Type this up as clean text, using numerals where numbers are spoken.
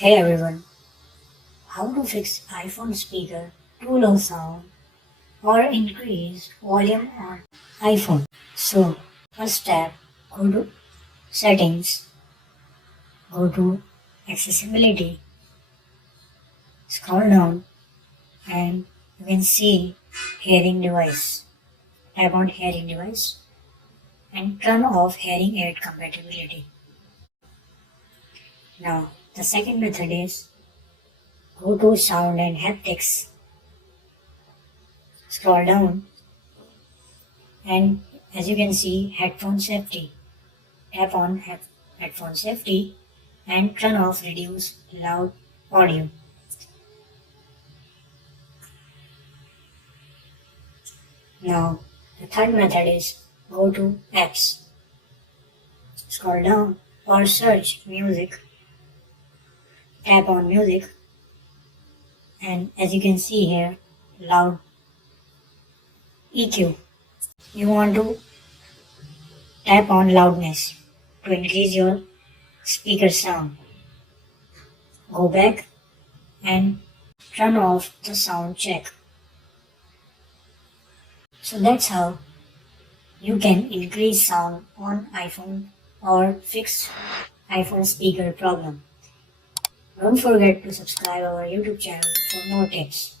Hey everyone, how to fix iPhone speaker too low sound or increase volume on iPhone. So first step, go to settings, go to accessibility, scroll down and you can see hearing device. Tap on hearing device and turn off hearing aid compatibility. Now the second method is go to sound and haptics, scroll down and as you can see headphone safety. Tap on headphone safety and turn off reduce loud audio. Now the third method is go to apps, scroll down or search music, tap on music and as you can see here loud EQ. You want to tap on loudness to increase your speaker sound. Go back and turn off the sound check. So that's how you can increase sound on iPhone or fix iPhone speaker problem. Don't forget to subscribe our YouTube channel for more tips.